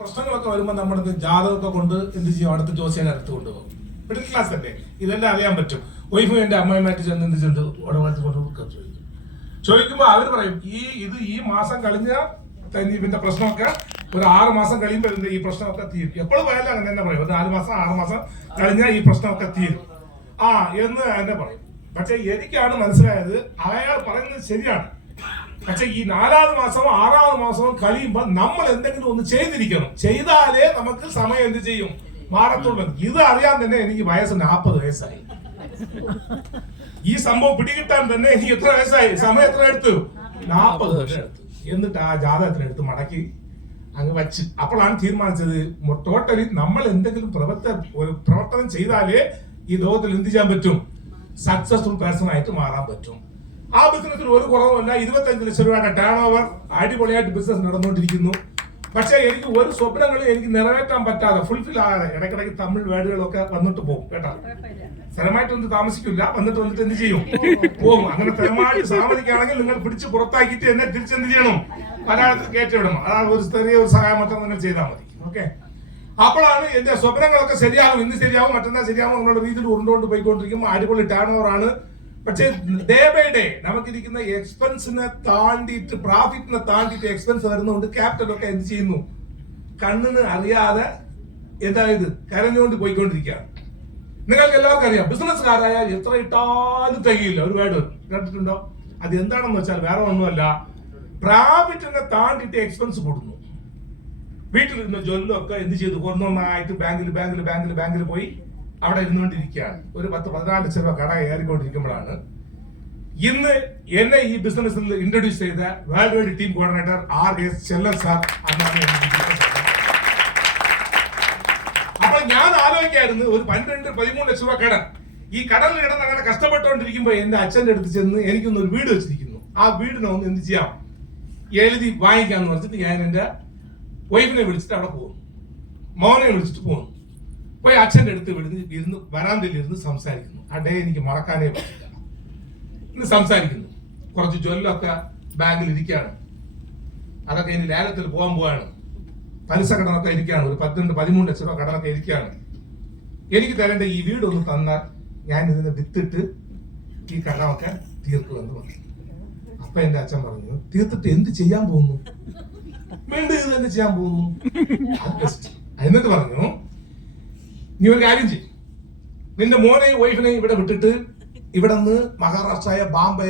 പ്രശ്നങ്ങളൊക്കെ വരുമ്പോൾ നമ്മുടെ ജാതകമൊക്കെ കൊണ്ട് എന്ത് ചെയ്യും, അടുത്ത ജോസിയെ അടുത്ത് കൊണ്ടുപോകും. മിഡിൽ ക്ലാസ് അല്ലേ, ഇതെല്ലാം അറിയാൻ പറ്റും. വൈഫും എന്റെ അമ്മയുമായിട്ട് ചെന്ന് എന്ത് ചെയ്തു ഉടമത്ത് കൊണ്ട് ചോദിക്കുമ്പോൾ അവർ പറയും ഈ മാസം കഴിഞ്ഞ പിന്നെ പ്രശ്നമൊക്കെ ഒരു 6 മാസം കഴിയുമ്പോൾ ഈ പ്രശ്നമൊക്കെ തീരും. എപ്പോഴും പോയാലും അങ്ങനെ തന്നെ പറയും. ഒരു 6 മാസം കഴിഞ്ഞാൽ ഈ പ്രശ്നമൊക്കെ തീരും എന്ന് തന്നെ പറയും. പക്ഷെ എനിക്കാണ് മനസ്സിലായത് അയാൾ പറയുന്നത് ശരിയാണ്. പക്ഷെ ഈ 4ാമത് മാസവും 6ാമത് മാസവും കഴിയുമ്പോൾ നമ്മൾ എന്തെങ്കിലും ഒന്ന് ചെയ്തിരിക്കണം. ചെയ്താലേ നമുക്ക് സമയം എന്ത് ചെയ്യും മാറത്തുള്ളൂ. ഇത് അറിയാൻ തന്നെ എനിക്ക് വയസ്സ് 40 വയസ്സായി. ഈ സംഭവം പിടികിട്ടാൻ തന്നെ എനിക്ക് എത്ര വയസ്സായി, സമയം എത്ര എടുത്തു, 40 വർഷം എടുത്തു. എന്നിട്ട് ആ ജാതകത്തിനെടുത്ത് മടക്കി അങ്ങ് വച്ച് അപ്പോഴാണ് തീരുമാനിച്ചത് ടോട്ടലി നമ്മൾ എന്തെങ്കിലും പ്രവർത്തനം ചെയ്താലേ ഈ ലോകത്തിൽ എന്ത് ചെയ്യാൻ പറ്റും, സക്സസ്ഫുൾ പേഴ്സൺ ആയിട്ട് മാറാൻ പറ്റും. ആ ബിസിനസ്സിൽ ഒരു കുറവുമില്ല. 25 ലക്ഷം രൂപയുടെ ടേൺ ഓവർ, അടിപൊളിയായിട്ട് ബിസിനസ് നടന്നുകൊണ്ടിരിക്കുന്നു. പക്ഷെ എനിക്ക് ഒരു സ്വപ്നങ്ങളും എനിക്ക് നിറവേറ്റാൻ പറ്റാതെ, ഫുൾഫിൽ ആകാതെ ഇടയ്ക്കിടയ്ക്ക് തമിഴ് വേർഡുകളൊക്കെ വന്നിട്ട് പോകും കേട്ടോ. സ്ഥിരമായിട്ടൊന്നും താമസിക്കില്ല, വന്നിട്ട് എന്ത് ചെയ്യും, പോകും. അങ്ങനെ സ്ഥിരമായിട്ട് താമസിക്കുകയാണെങ്കിൽ നിങ്ങൾ പിടിച്ച് പുറത്താക്കിയിട്ട് എന്നെ തിരിച്ചെന്ത് ചെയ്യണം, മലയാളത്തിൽ കയറ്റിവിടണം. അതാണ് ഒരു ചെറിയ ഒരു സഹായം മറ്റോ നിങ്ങൾ ചെയ്താൽ മതി. ഓക്കെ, അപ്പോഴാണ് എന്റെ സ്വപ്നങ്ങളൊക്കെ ശരിയാവും, ഇന്ന് ശരിയാവും, മറ്റന്നാൾ ശരിയാവും എന്നുള്ള രീതിയിൽ ഉരുണ്ടുകൊണ്ട് പോയിക്കൊണ്ടിരിക്കുമ്പോൾ അടിപൊളി ടേൺ ഓവർ ആണ്. പക്ഷേ ഡേ ബൈ ഡേ നമുക്കിരിക്കുന്ന എക്സ്പെൻസിനെ താണ്ടിയിട്ട്, പ്രോഫിറ്റിനെ താണ്ടിയിട്ട് എക്സ്പെൻസ് വരുന്നതുകൊണ്ട് ക്യാപിറ്റലൊക്കെ എന്ത് ചെയ്യുന്നു, കണ്ണിന് അറിയാതെ എന്തായത് കരഞ്ഞുകൊണ്ട് പോയിക്കൊണ്ടിരിക്കുകയാണ്. നിങ്ങൾക്ക് എല്ലാവർക്കും അറിയാം, ബിസിനസ്സുകാരായാൽ എത്ര ഇട്ടാലും തികയില്ല. ഒരു വേർഡ് കേട്ടിട്ടുണ്ടോ? അത് എന്താണെന്ന് വെച്ചാൽ വേറെ ഒന്നുമല്ല, പ്രോഫിറ്റിനെ താണ്ടിയിട്ട് എക്സ്പെൻസ് കൂടുന്നു. വീട്ടിലിരുന്ന ജോലിലൊക്കെ എന്ത് ചെയ്തു, ഒന്നൊന്നായിട്ട് ബാങ്കിൽ പോയി അവിടെ ഇരുന്നുകൊണ്ടിരിക്കുകയാണ്. ഒരു 10-14 ലക്ഷം രൂപ കട കയറിക്കൊണ്ടിരിക്കുമ്പോഴാണ് ഇന്ന് എന്നെ ഈ ബിസിനസ്സിൽ ഇൻട്രൊഡ്യൂസ് ചെയ്ത world wide team coordinator RS Chellan sir എന്നാണ്. അപ്പൊ ഞാൻ ആലോചിക്കായിരുന്നു, ഒരു 12-13 ലക്ഷം രൂപ കട, ഈ കടലിൽ കിടന്ന് അങ്ങനെ കഷ്ടപ്പെട്ടുകൊണ്ടിരിക്കുമ്പോ എന്റെ അച്ഛന്റെ അടുത്ത് ചെന്ന് എനിക്കൊന്നൊരു വീട് വെച്ചിരിക്കുന്നു. ആ വീടിനെ ഒന്ന് എന്ത് ചെയ്യാം, എഴുതി വാങ്ങിക്കാന്ന് പറഞ്ഞിട്ട് ഞാൻ എന്റെ വൈഫിനെ വിളിച്ചിട്ട് അവിടെ പോകുന്നു, മോനെ വിളിച്ചിട്ട് പോകുന്നു. പോയി അച്ഛൻ്റെ അടുത്ത് ഇരുന്ന് വരാന്തയിൽ ഇരുന്ന് സംസാരിക്കുന്നു. ആ ഡേ എനിക്ക് മറക്കാനേ പറ്റില്ല. ഇന്ന് സംസാരിക്കുന്നു, കുറച്ച് ജ്വല്ലൊക്കെ ബാങ്കിൽ ഇരിക്കുകയാണ്, അതൊക്കെ ഇനി ലേലത്തിൽ പോകാൻ പോവാണ്. പലിശ കടനൊക്കെ ഇരിക്കുകയാണ്, ഒരു 12-13 ലക്ഷം രൂപ കടനൊക്കെ ഇരിക്കുകയാണ്. എനിക്ക് തരേണ്ട ഈ വീടൊന്ന് തന്നാൽ ഞാൻ ഇതിനെ വിത്തിട്ട് ഈ കടമൊക്കെ തീർക്കുമെന്ന് പറഞ്ഞു. അപ്പൊ എന്റെ അച്ഛൻ പറഞ്ഞു, തീർത്തിട്ട് എന്ത് ചെയ്യാൻ പോകുന്നു, വീണ്ടും ഇത് തന്നെ ചെയ്യാൻ പോകുന്നു. എന്നിട്ട് പറഞ്ഞു, നീ ഒരു കാര്യം ചെയ്യും, നിന്റെ മോനെയും വൈഫിനെയും ഇവിടെ വിട്ടിട്ട് ഇവിടെ നിന്ന് മഹാരാഷ്ട്രയായ ബാംബെ